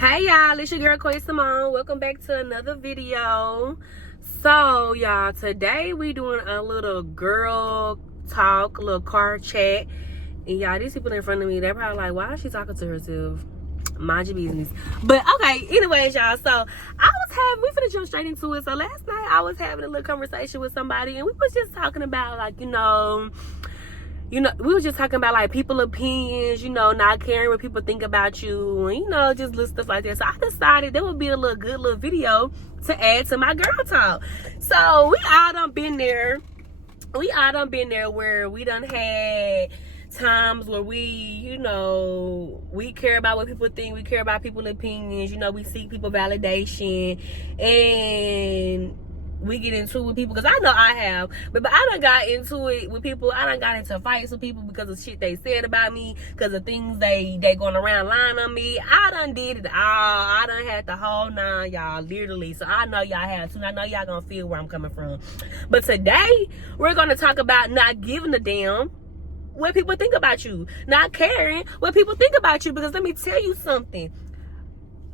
Hey y'all, it's your girl Koi Simone. Welcome back to another video. So y'all, today we doing a little girl talk, a little car chat. And y'all, these people in front of me, they're probably like, why is she talking to herself? Mind your business. But okay, anyways y'all, so we finna jump straight into it. So last night I was having a little conversation with somebody, and we was just talking about like, we were just talking about like people opinions, not caring what people think about you, and just little stuff like that. So I decided there would be a good little video to add to my girl talk. So we all done been there where we done had times where we care about what people think, we care about people's opinions, we seek people validation, and we get into it with people, because I know I have, but I done got into it with people. I done got into fights with people because of shit they said about me, because of things they going around lying on me. I done did it all. I done had the whole nine, y'all, literally. So I know y'all have too. I know y'all gonna feel where I'm coming from. But today we're gonna talk about not giving a damn what people think about you, not caring what people think about you. Because let me tell you something.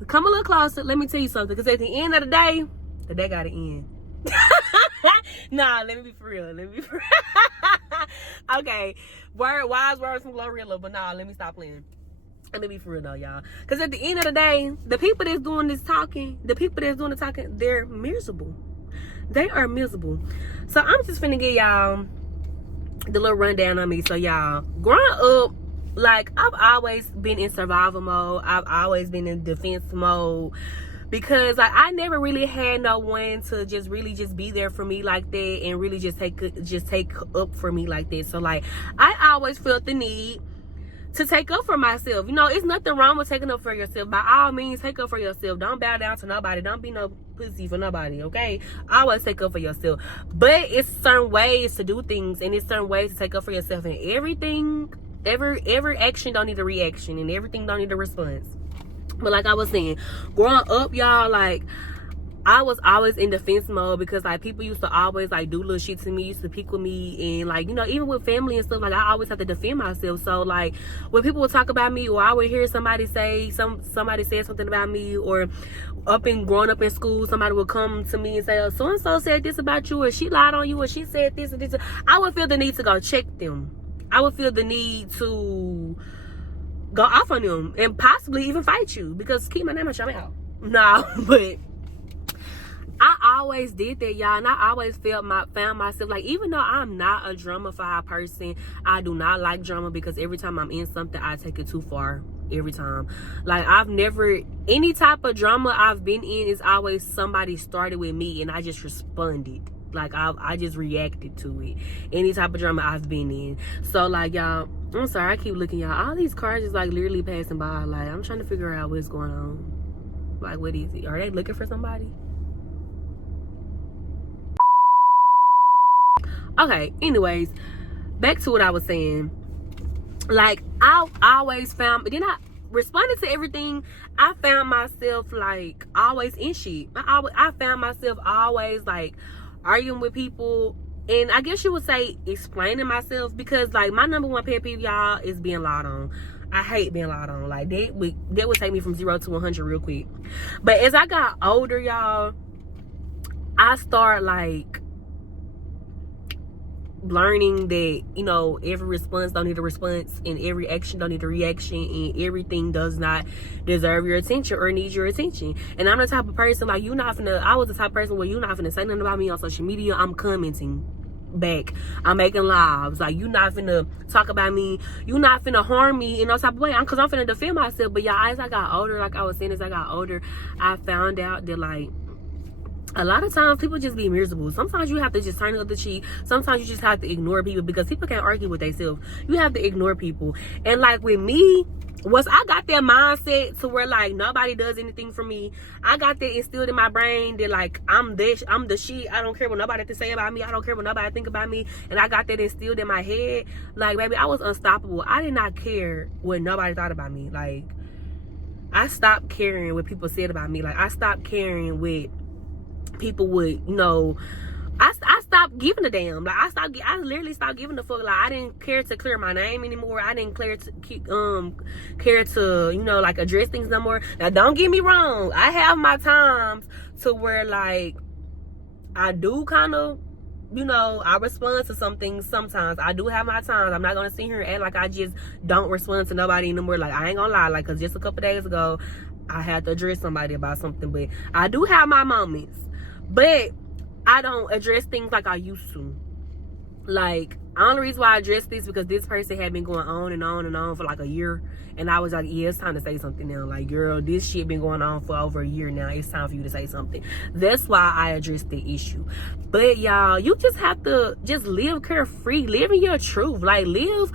Come a little closer. Let me tell you something. Because at the end of the day gotta end. Nah, let me be for real. Okay, wise words from Glorilla, but nah, let me stop playing. Let me be for real though, y'all. Because at the end of the day, the people that's doing the talking, they're miserable. They are miserable. So I'm just finna give y'all the little rundown on me. So y'all, growing up, like, I've always been in survival mode. I've always been in defense mode. Because like, I never really had no one to just be there for me like that, and really just take up for me like that. So like, I always felt the need to take up for myself. It's nothing wrong with taking up for yourself. By all means, take up for yourself. Don't bow down to nobody. Don't be no pussy for nobody, okay? Always take up for yourself. But it's certain ways to do things, and it's certain ways to take up for yourself. And every action don't need a reaction, and everything don't need a response. But like I was saying, growing up, y'all, like, I was always in defense mode, because like, people used to always like do little shit to me, used to pick with me, and like, even with family and stuff, like, I always have to defend myself. So like, when people would talk about me, or I would hear somebody say somebody said something about me, or growing up in school, somebody would come to me and say, oh, so and so said this about you, or she lied on you, or she said this and this. I would feel the need to go check them. I would feel the need to go off on them, and possibly even fight you, because keep my name out your mouth. Nah, but I always did that, y'all, and I always found myself, like, even though I'm not a drama-fied person, I do not like drama, because every time I'm in something, I take it too far. Every time. Like, any type of drama I've been in is always somebody started with me, and I just responded. Like, I just reacted to it. Any type of drama I've been in. So like, y'all, I'm sorry, I keep looking, y'all. All these cars is like literally passing by. Like, I'm trying to figure out what's going on. Like, what is it? Are they looking for somebody? Okay, anyways, back to what I was saying. Like, I always found, then I responded to everything. I found myself like always in shit. I found myself always like arguing with people, and I guess you would say explaining myself, because like, my number one pet peeve, y'all, is being lied on. I hate being lied on. Like, that would take me from 0 to 100 real quick. But as I got older, y'all, I start like learning that every response don't need a response, and every action don't need a reaction, and everything does not deserve your attention or need your attention. And I'm the type of person, like, I was the type of person where you're not finna say nothing about me on social media. I'm commenting back. I'm making lives. Like, you not finna talk about me. You not finna harm me in no type of way, because I'm finna defend myself. But y'all, as I got older, like I was saying, I found out that like, a lot of times people just be miserable. Sometimes you have to just turn the other cheek. Sometimes you just have to ignore people, because people can't argue with themselves. You have to ignore people. And like, with me, once I got that mindset to where like, nobody does anything for me, I got that instilled in my brain that like, I'm the shit. I don't care what nobody have to say about me. I don't care what nobody think about me. And I got that instilled in my head. Like, baby, I was unstoppable. I did not care what nobody thought about me. Like, I stopped caring what people said about me. Like, I stopped caring what people would, I stopped stopped giving a damn. Like, I literally stopped giving a fuck. Like, I didn't care to clear my name anymore. I didn't care to, you know, like, address things no more. Now, don't get me wrong. I have my times to where, like, I do kind of, you know, I respond to some things sometimes. I do have my times. I'm not going to sit here and act like I just don't respond to nobody anymore. Like, I ain't going to lie. Like, because just a couple days ago, I had to address somebody about something. But I do have my moments. But I don't address things like I used to. Like, the only reason why I addressed this because this person had been going on and on and on for like a year. And I was like, yeah, it's time to say something now. Like, girl, this shit been going on for over a year now. It's time for you to say something. That's why I addressed the issue. But y'all, you just have to just live carefree. Live in your truth. Like, live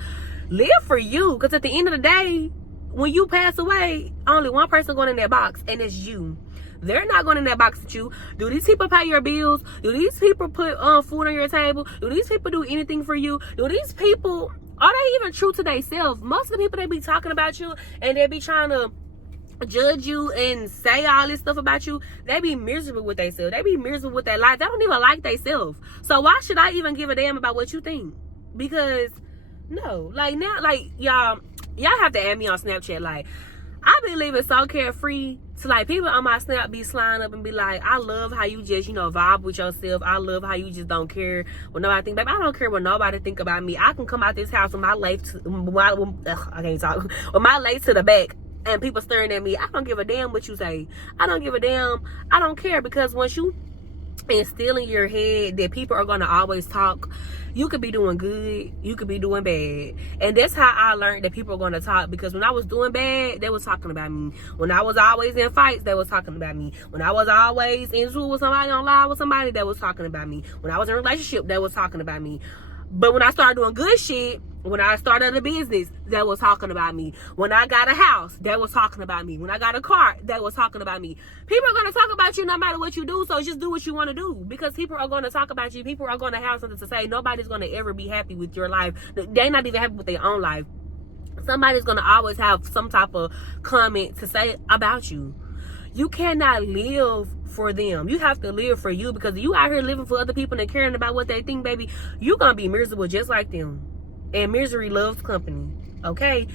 for you. Because at the end of the day, when you pass away, only one person going in that box, and it's you. They're not going in that box with you. Do these people pay your bills? Do these people put food on your table? Do these people do anything for you? Do these people, are they even true to themselves? Most of the people, they be talking about you and they be trying to judge you and say all this stuff about you. They be miserable with themselves. They be miserable with their life. They don't even like themselves. So why should I even give a damn about what you think? Because, no. Like, now, like, y'all have to add me on Snapchat. Like, I be living so carefree to, like, people on my Snap be sliding up and be like, I love how you just, you know, vibe with yourself. I love how you just don't care what nobody think. Baby, I don't care what nobody think about me. I can come out this house with my legs with my legs to the back and people staring at me. I don't give a damn what you say. I don't give a damn. I don't care, because once you instill in your head that people are going to always talk, you could be doing good, you could be doing bad. And that's how I learned that people are going to talk, because when I was doing bad, they was talking about me. When I was always in fights, they was talking about me. When I was always in school with somebody, on live with somebody, they was talking about me. When I was in a relationship, they was talking about me. But when I started doing good shit, when I started a business, they was talking about me. When I got a house, they was talking about me. When I got a car, they was talking about me. People are going to talk about you no matter what you do, so just do what you want to do. Because people are going to talk about you. People are going to have something to say. Nobody's going to ever be happy with your life. They're not even happy with their own life. Somebody's going to always have some type of comment to say about you. You cannot live for them. You have to live for you, because if you out here living for other people and caring about what they think, baby, you're going to be miserable just like them. And misery loves company. Okay?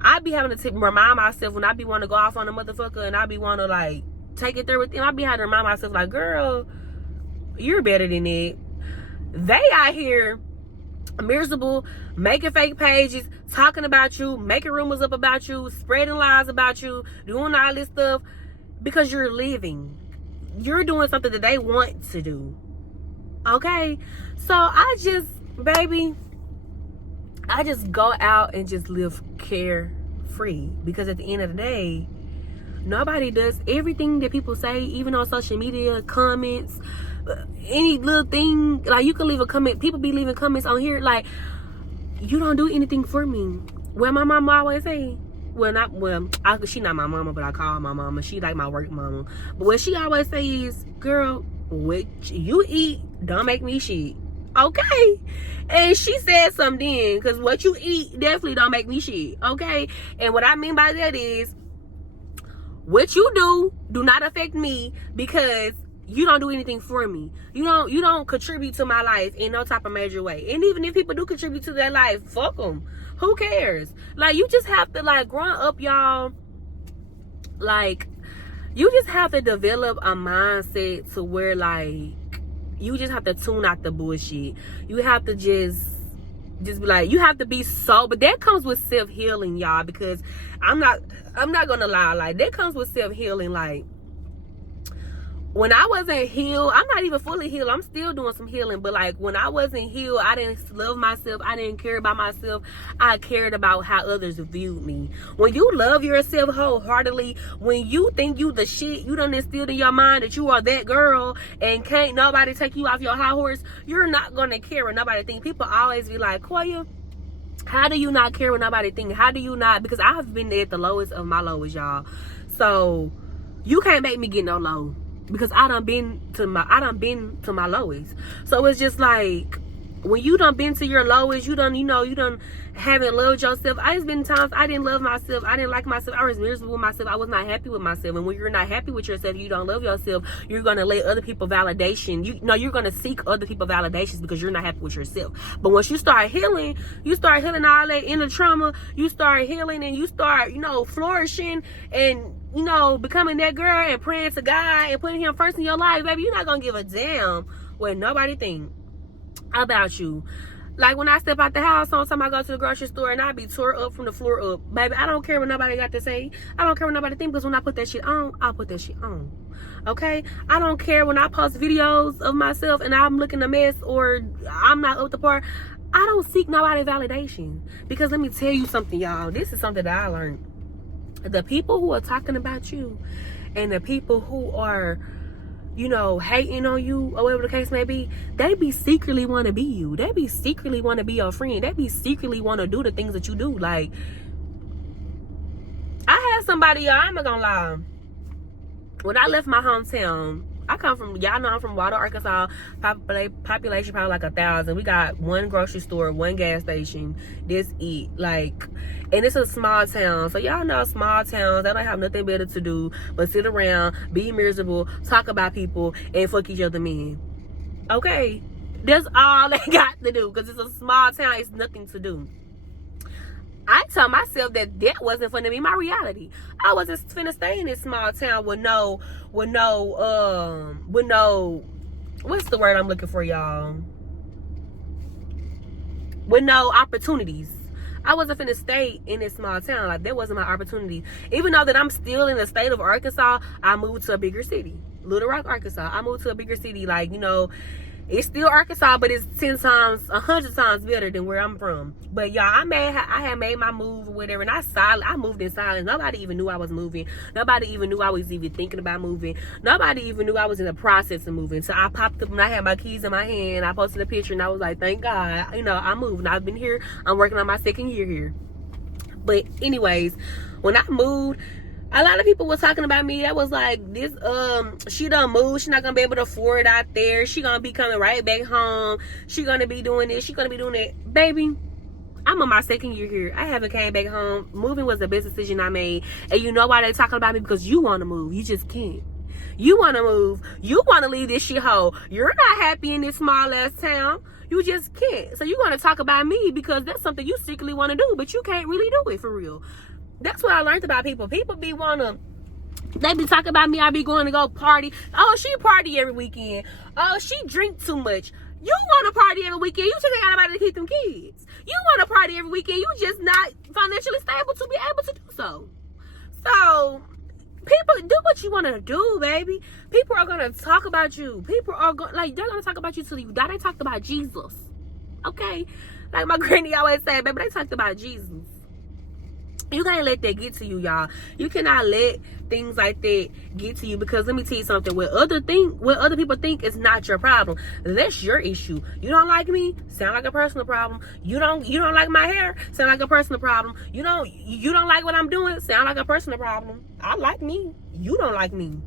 I be having to remind myself when I be want to go off on a motherfucker and I be want to, like, take it there with them. I be having to remind myself, like, girl, you're better than it. They out here miserable, making fake pages, talking about you, making rumors up about you, spreading lies about you, doing all this stuff, because you're living. You're doing something that they want to do. Okay? So I just go out and just live carefree, because at the end of the day, nobody does everything that people say, even on social media, comments, any little thing. Like, you can leave a comment. People be leaving comments on here like, you don't do anything for me. Well, my mama always say, she not my mama, but I call her my mama. She like my work mama. But what she always say is, girl, what you eat don't make me shit. Okay? And she said something then, because what you eat definitely don't make me shit. Okay? And what I mean by that is, what you do not affect me, because you don't do anything for me. You don't contribute to my life in no type of major way. And even if people do contribute to their life, fuck them. Who cares? Like, you just have to, like, grow up, y'all. Like, you just have to develop a mindset to where, like, you just have to tune out the bullshit. You have to just be like, you have to be so, but that comes with self-healing, y'all, because I'm not gonna lie, like, that comes with self-healing. Like, when I wasn't healed, I'm not even fully healed, I'm still doing some healing, but like, when I wasn't healed, I didn't love myself, I didn't care about myself, I cared about how others viewed me. When you love yourself wholeheartedly, when you think you the shit, you done instilled in your mind that you are that girl and can't nobody take you off your high horse, you're not gonna care what nobody think. People always be like, Koya, how do you not care what nobody think? How do you not? Because I have been at the lowest of my lowest, y'all. So you can't make me get no low, because I done been to my lowest. So it's just like, when you done been to your lowest, you done haven't loved yourself. I just been times I didn't love myself. I didn't like myself. I was miserable with myself. I was not happy with myself. And when you're not happy with yourself, you don't love yourself, you're gonna let other people validation. You're gonna seek other people validations because you're not happy with yourself. But once you start healing all that inner trauma, you start healing and you start, flourishing and becoming that girl and praying to God and putting him first in your life, baby, you're not gonna give a damn what nobody think about you. Like when I step out the house, sometimes I go to the grocery store and I be tore up from the floor up. Baby, I don't care what nobody got to say. I don't care what nobody think, because when I put that shit on, I put that shit on. Okay? I don't care when I post videos of myself and I'm looking a mess or I'm not up to par. I don't seek nobody validation. Because let me tell you something, y'all. This is something that I learned. The people who are talking about you and the people who are hating on you or whatever the case may be, they be secretly want to be you. They be secretly want to be your friend. They be secretly want to do the things that you do. Like, I had somebody, y'all, I'm not gonna lie. When I left my hometown, I come from, y'all know I'm from Howto, Arkansas. Population probably like 1,000. We got one grocery store, one gas station. This it. Like, and it's a small town. So y'all know small towns, they don't have nothing better to do but sit around, be miserable, talk about people, and fuck each other men. Okay? That's all they got to do. Because it's a small town, it's nothing to do. I tell myself that wasn't finna be my reality. I wasn't finna stay in this small town with no, what's the word I'm looking for, y'all? With no opportunities. I wasn't finna stay in this small town. Like, that wasn't my opportunity. Even though that I'm still in the state of Arkansas, I moved to a bigger city. Little Rock, Arkansas. I moved to a bigger city. Like, it's still Arkansas, but it's 10 times, 100 times better than where I'm from. But y'all, I had made my move or whatever, and I moved in silence. Nobody even knew I was moving. Nobody even knew I was even thinking about moving. Nobody even knew I was in the process of moving. So I popped up and I had my keys in my hand. I posted a picture and I was like, thank God, I moved. I've been here. I'm working on my 2nd year here. But anyways, when I moved, a lot of people were talking about me. That was like, this, she done moved. She's not gonna be able to afford it out there. She gonna be coming right back home. She gonna be doing this. She gonna be doing that. Baby, I'm on my 2nd year here. I haven't came back home. Moving was the best decision I made. And you know why they talking about me? Because you want to move. You just can't. You want to move. You want to leave this shithole. You're not happy in this small ass town. You just can't. So you're gonna talk about me because that's something you secretly want to do, but you can't really do it for real. That's what I learned about people. People be they be talking about me. I be going to go party. Oh, she party every weekend. Oh, she drink too much. You want to party every weekend. You just ain't got nobody to keep them kids. You want to party every weekend. You just not financially stable to be able to do so. So, people, do what you want to do, baby. People are going to talk about you. People are going, they're going to talk about you till you die. They talked about Jesus. Okay? Like my granny always said, baby, they talked about Jesus. You can't let that get to you, y'all. You cannot let things like that get to you, because let me tell you something. What other people think is not your problem. That's your issue. You don't like me? Sound like a personal problem. You don't like my hair? Sound like a personal problem. You don't like what I'm doing? Sound like a personal problem. I like me. You don't like me.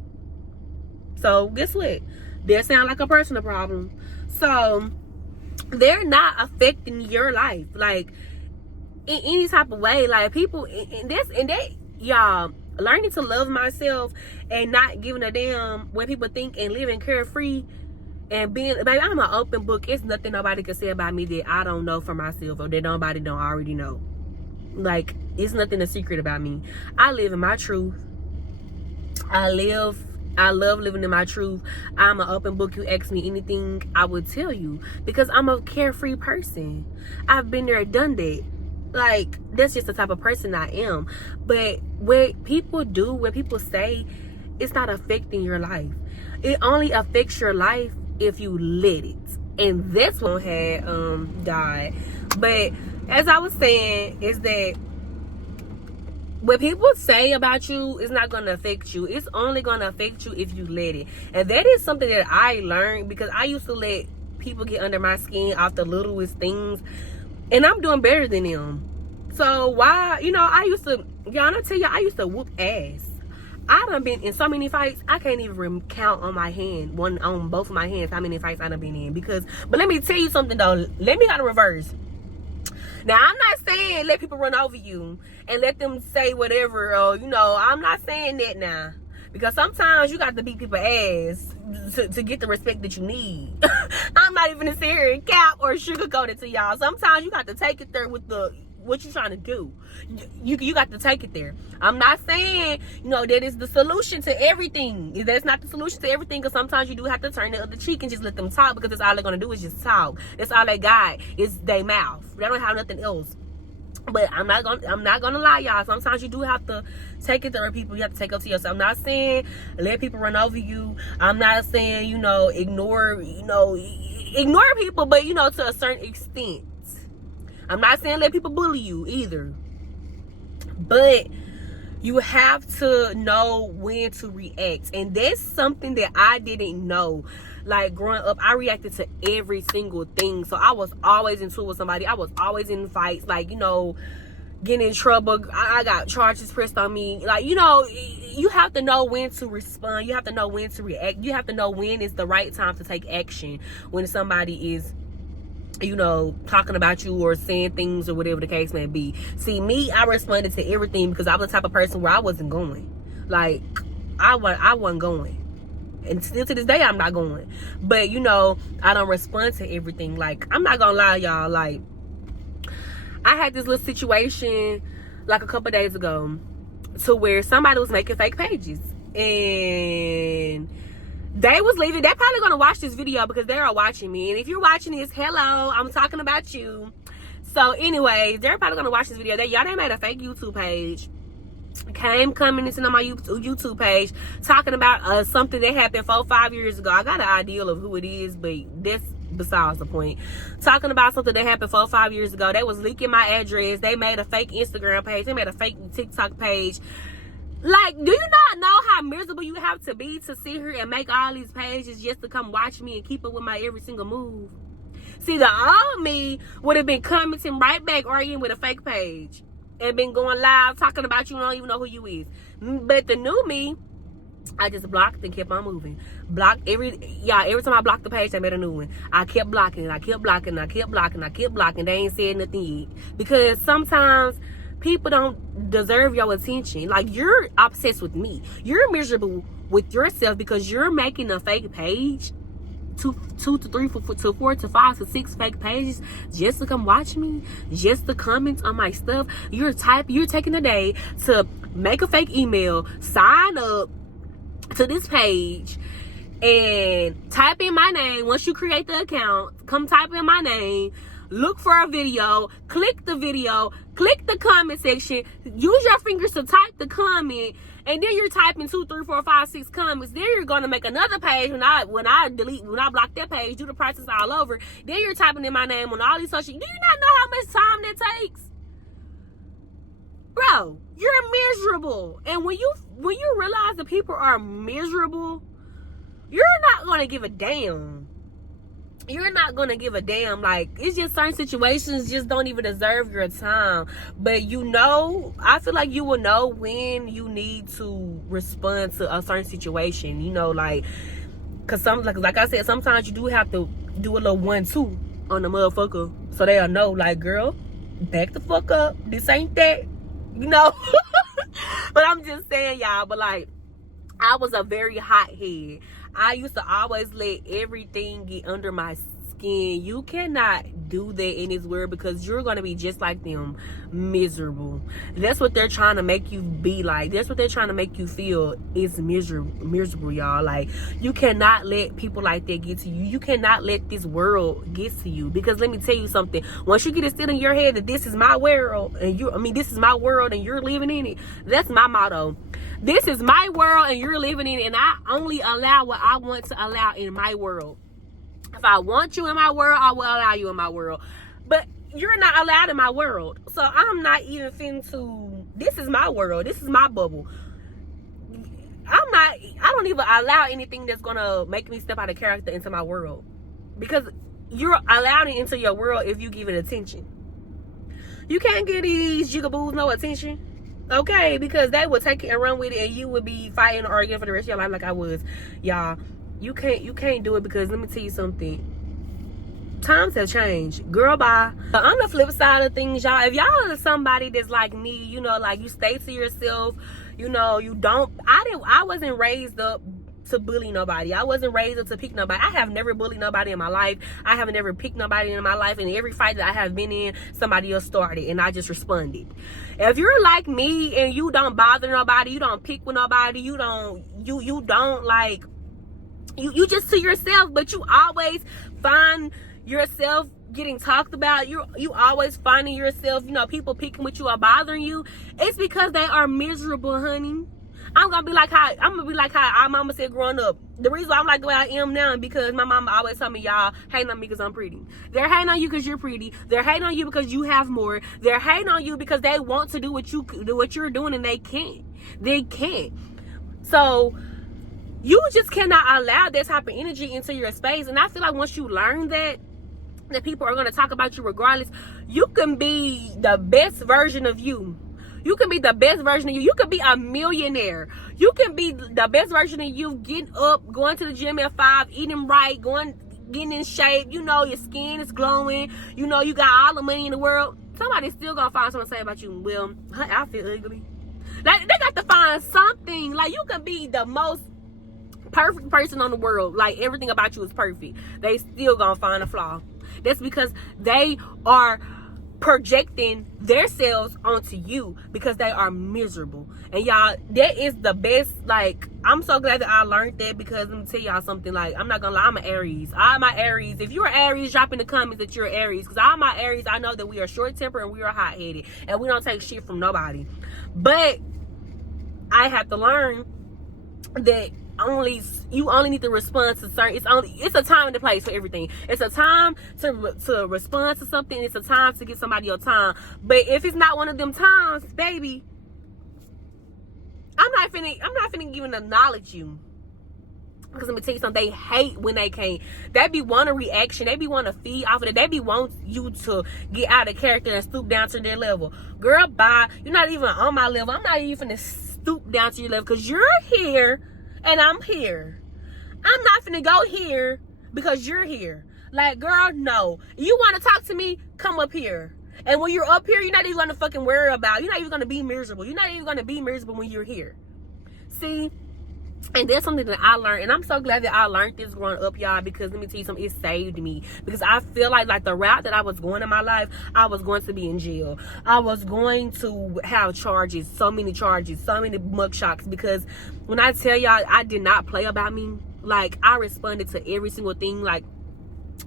So guess what? That sound like a personal problem. So they're not affecting your life. Like, in any type of way. Like, people in this and that, y'all, learning to love myself and not giving a damn what people think and living carefree and being, baby, I'm an open book. It's nothing nobody can say about me that I don't know for myself or that nobody don't already know. Like, it's nothing a secret about me. I live in my truth. I love living in my truth. I'm an open book. You ask me anything, I would tell you, because I'm a carefree person. I've been there, done that. Like, that's just the type of person I am. But what people do, what people say, it's not affecting your life. It only affects your life if you let it. And that's what had died. But as I was saying, is that what people say about you is not going to affect you. It's only going to affect you if you let it. And that is something that I learned, because I used to let people get under my skin off the littlest things. And I'm doing better than them. So why, I used to, y'all, I tell you, I used to whoop ass. I done been in so many fights, I can't even count on my hand, on both of my hands, how many fights I done been in. But let me tell you something though. Let me got a reverse. Now, I'm not saying let people run over you and let them say whatever, or, I'm not saying that now. Because sometimes you got to beat people's ass to get the respect that you need. I'm not even a serious cap or sugarcoat it to y'all. Sometimes you got to take it there with what you're trying to do. You got to take it there. I'm not saying, that is the solution to everything. That's not the solution to everything, because sometimes you do have to turn the other cheek and just let them talk, because that's all they're going to do is just talk. That's all they got is their mouth. They don't have nothing else. But I'm not gonna lie, y'all. Sometimes you do have to take it to other people. You have to take it to yourself. I'm not saying let people run over you. I'm not saying, ignore people, but to a certain extent. I'm not saying let people bully you either. But you have to know when to react. And that's something that I didn't know. Like, growing up, I reacted to every single thing. So I was always into it with somebody. I was always in fights. Like, getting in trouble. I got charges pressed on me. Like, you have to know when to respond. You have to know when to react. You have to know when is the right time to take action. When somebody is, talking about you or saying things or whatever the case may be. See, me, I responded to everything because I was the type of person where I wasn't going. Like, I wasn't going. And still to this day, I'm not going. But, I don't respond to everything. Like, I'm not gonna lie, y'all. Like, I had this little situation, like, a couple days ago, to where somebody was making fake pages. And they was leaving. They're probably gonna watch this video because they are watching me. And if you're watching this, hello, I'm talking about you. So, anyways, they're probably gonna watch this video. They made a fake YouTube page. Coming into my YouTube page talking about something that happened 4-5 years ago. I got an idea of who it is, but that's besides the point. Talking about something that happened 4-5 years ago. They was leaking my address. They made a fake Instagram page. They made a fake TikTok page. Like, do you not know how miserable you have to be to sit here and make all these pages just to come watch me and keep up with my every single move? See, the old me would have been commenting right back, arguing with a fake page, and been going live talking about you. Don't even know who you is. But the new me, I just blocked and kept on moving. Every time I blocked the page, I made a new one. I kept blocking and I kept blocking and I kept blocking and I kept blocking. They ain't said nothing yet. Because sometimes people don't deserve your attention. Like, you're obsessed with me. You're miserable with yourself because you're making a fake page. 2 to 3 to 4 to 5 to 6 fake pages just to come watch me, just to comment on my stuff. You're taking a day to make a fake email, sign up to this page, and type in my name. Once you create the account, come type in my name, look for a video, click the video, click the comment section, use your fingers to type the comment, and then you're typing 2, 3, 4, 5, 6 comments. Then you're gonna make another page when I block that page, do the process all over. Then you're typing in my name on all these social. Do you not know how much time that takes? Bro, you're miserable. And when you realize that people are miserable, you're not gonna give a damn. You're not gonna give a damn. Like, it's just certain situations just don't even deserve your time. But I feel like you will know when you need to respond to a certain situation. Like, cause like I said, sometimes you do have to do a little 1-2 on the motherfucker so they'll know, like, girl, back the fuck up. This ain't that. But I'm just saying, y'all. But like, I was a very hot head. I used to always let everything get under my skin. You cannot do that in this world because you're going to be just like them, miserable. That's what they're trying to make you be like. That's what they're trying to make you feel is miserable, y'all. Like, you cannot let people like that get to you. You cannot let this world get to you, because let me tell you something. Once you get it still in your head that this is my world and this is my world and you're living in it, that's my motto. This is my world and you're living in it, and I only allow what I want to allow in my world. If I want you in my world, I will allow you in my world. But you're not allowed in my world. So I'm not even this is my world. This is my bubble. I don't even allow anything that's going to make me step out of character into my world. Because you're allowing it into your world if you give it attention. You can't give these jigaboos no attention. Okay, because they would take it and run with it, and you would be fighting or arguing for the rest of your life like I was. Y'all, you can't do it, because let me tell you something. Times have changed. Girl, bye. But on the flip side of things, y'all, if y'all are somebody that's like me, you know, like you stay to yourself, you know, you don't, I wasn't raised up to bully nobody. I wasn't raised up to pick nobody. I have never bullied nobody in my life. I have never picked nobody in my life. And every fight that I have been in, somebody else started, and I just responded. If you're like me and you don't bother nobody, you don't pick with nobody, you don't like, you just to yourself, but you always find yourself getting talked about, you always finding yourself, you know, people picking with you or bothering you, it's because they are miserable, honey. I'm gonna be like how our mama said growing up. The reason why I'm like the way I am now is because my mama always told me, y'all hating on me because I'm pretty. They're hating on you because you're pretty. They're hating on you because you have more. They're hating on you because they want to do what you're doing, and they can't. They can't. So you just cannot allow that type of energy into your space. And I feel like once you learn that people are going to talk about you regardless, you can be the best version of you. You can be the best version of you. You can be a millionaire. You can be the best version of you, getting up, going to the gym at 5, eating right, getting in shape. You know, your skin is glowing. You know, you got all the money in the world. Somebody's still going to find something to say about you. Well, her outfit ugly. Like, they got to find something. Like, you can be the most perfect person on the world. Like, everything about you is perfect. They still going to find a flaw. That's because they are projecting themselves onto you because they are miserable. And y'all, that is the best. Like, I'm so glad that I learned that, because let me tell y'all something. Like, I'm not gonna lie, I'm an Aries. I'm my Aries. If you're an Aries, drop in the comments that you're an Aries, because I'm my Aries. I know that we are short-tempered and we are hot-headed and we don't take shit from nobody. But I have to learn that you only need to respond to certain, it's a time and a place for everything. It's a time to respond to something. It's a time to give somebody your time. But if it's not one of them times, baby, I'm not finna even acknowledge you. Because let me tell you something, they hate when they can't. They be want a reaction. They be want to feed off of it. They be want you to get out of character and stoop down to their level. Girl, bye. You're not even on my level. I'm not even finna stoop down to your level, because you're here and I'm here. I'm not finna go here because you're here. Like, girl, no. You want to talk to me? Come up here. And when you're up here, you're not even going to fucking worry about. You're not even going to be miserable. You're not even going to be miserable when you're here. See? And that's something that I learned. And I'm so glad that I learned this growing up, y'all, because let me tell you something, it saved me. Because I feel like the route that I was going in my life, I was going to be in jail. I was going to have charges, so many mugshots. Because when I tell y'all, I did not play about me. Like, I responded to every single thing. Like,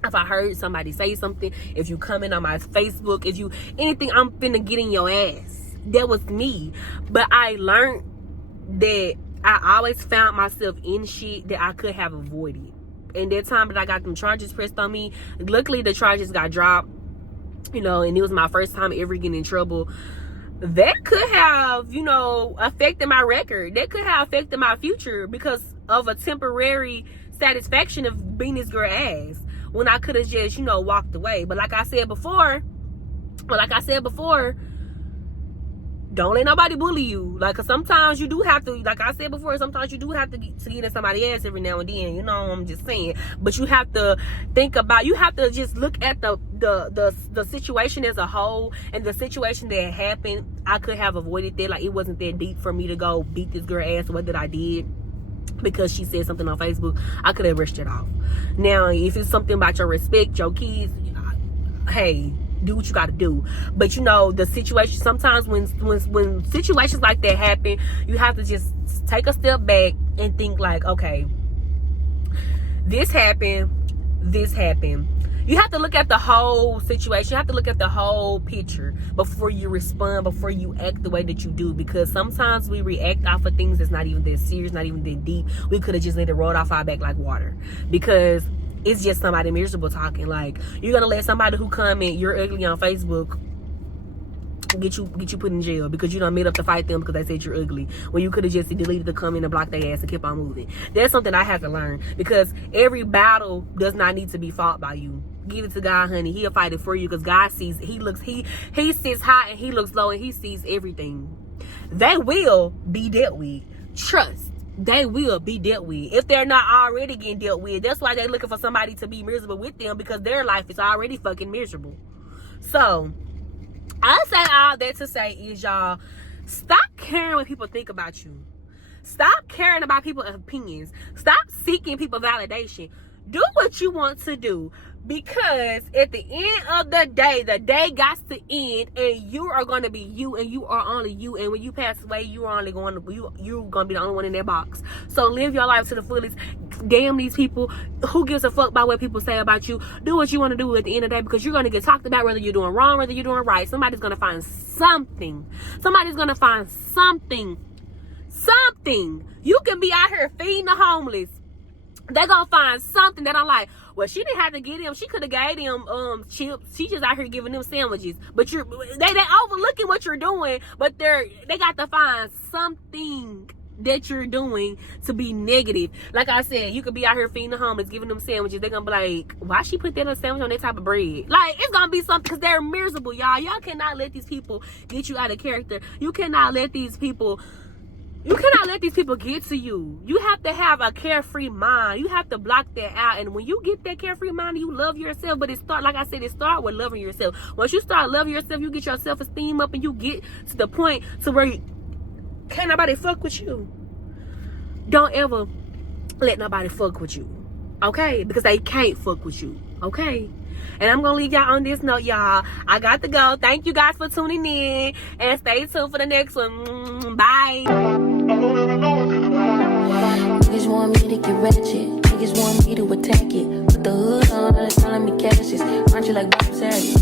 if I heard somebody say something, if you comment on my Facebook, if you anything, I'm finna get in your ass. That was me. But I learned that I always found myself in shit that I could have avoided. And that time that I got them charges pressed on me, luckily the charges got dropped, you know, and it was my first time ever getting in trouble. That could have, you know, affected my record. That could have affected my future because of a temporary satisfaction of being this girl ass, when I could have just, you know, walked away. But like I said before, don't let nobody bully you. Like, cause sometimes you do have to, like I said before, sometimes you do have to get in somebody's ass every now and then. You know, I'm just saying. But you have to think about, you have to just look at the situation as a whole, and the situation that happened. I could have avoided that. Like, it wasn't that deep for me to go beat this girl ass. What did I did? Because she said something on Facebook, I could have brushed it off. Now, if it's something about your respect, your kids, hey, do what you got to do. But you know, the situation, sometimes when situations like that happen, you have to just take a step back and think like, okay, this happened. You have to look at the whole situation. You have to look at the whole picture before you respond, before you act the way that you do. Because sometimes we react off of things that's not even that serious, not even that deep. We could have just let it roll off our back like water. Because it's just somebody miserable talking. Like, you're going to let somebody who comment, you're ugly on Facebook, get you put in jail because you done made up to fight them because they said you're ugly, when you could have just deleted the comment and blocked their ass and kept on moving. That's something I have to learn, because every battle does not need to be fought by you. Give it to God, honey. He'll fight it for you, because God sees, he sits high and he looks low and he sees everything. they will be dealt with. Trust, they will be dealt with. If they're not already getting dealt with, that's why they're looking for somebody to be miserable with them, because their life is already fucking miserable. So, I say all that to say is, y'all, stop caring what people think about you. Stop caring about people's opinions. Stop seeking people validation. Do what you want to do, because at the end of the day got to end, and you are going to be you, and you are only you. And when you pass away, you're going to be the only one in that box. So live your life to the fullest. Damn these people. Who gives a fuck about what people say about you? Do what you want to do at the end of the day, because you're going to get talked about, whether you're doing wrong, whether you're doing right. Somebody's going to find something. Somebody's going to find something. You can be out here feeding the homeless. They're gonna find something that I'm like, well, she didn't have to get them. She could have gave them chips. She just out here giving them sandwiches. But they overlooking what you're doing, but they got to find something that you're doing to be negative. Like I said, you could be out here feeding the homeless, giving them sandwiches. They're gonna be like, why she put that on a sandwich on that type of bread? Like, it's gonna be something, because they're miserable, y'all. Y'all cannot let these people get you out of character. You cannot let these people get to you. You have to have a carefree mind. You have to block that out. And when you get that carefree mind, you love yourself. But it start with loving yourself. Once you start loving yourself, you get your self-esteem up, and you get to the point to where can't nobody fuck with you. Don't ever let nobody fuck with you, okay? Because they can't fuck with you, okay? And I'm gonna leave y'all on this note, y'all. I got to go. Thank you guys for tuning in, and stay tuned for the next one. Bye. Niggas want me to get ratchet. Niggas want me to attack it. Put the hood on, all they telling me cash is. Aren't you like Bob Saget?